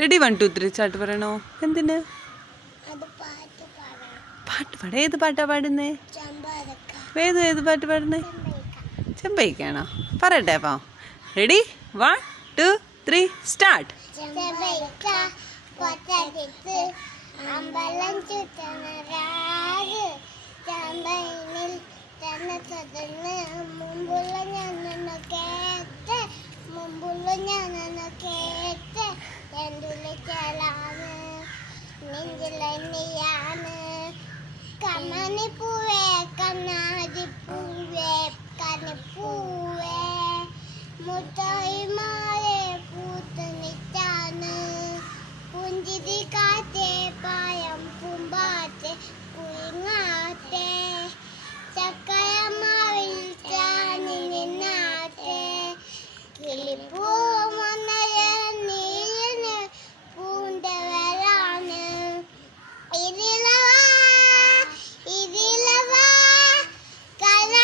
Ready 1 2 3 chaat പറയണോ? എന്തിന് പാട്ട് പാടാ? ഏത് പാട്ടാ പാടുന്നേ? ഏത് പാട്ട് പാടുന്നേ? ചെമ്പൈക്കാണോ? പറയട്ടെ അപ്പം. Ready 1 2 3 start. അമ്പലം ചുറ്റണ രാഗ് ചമ്പയിനിൽ തന്നെ ചതന്ന് മുമ്പുള്ള ഞാനൊന്ന് കേട്ട് എന്തുളിച്ചാലാണ് നെഞ്ചിലെണ്ണിയാണ് കമ്മണിപ്പൂവേ കണ്ണാടിപ്പൂവേ കണിപ്പൂവേ മുട്ടായി മാലേ പൂത്ത് നിറ്റാണ് പുഞ്ചിരി കാറ്റേ പായം പൂമ്പാറ്റേ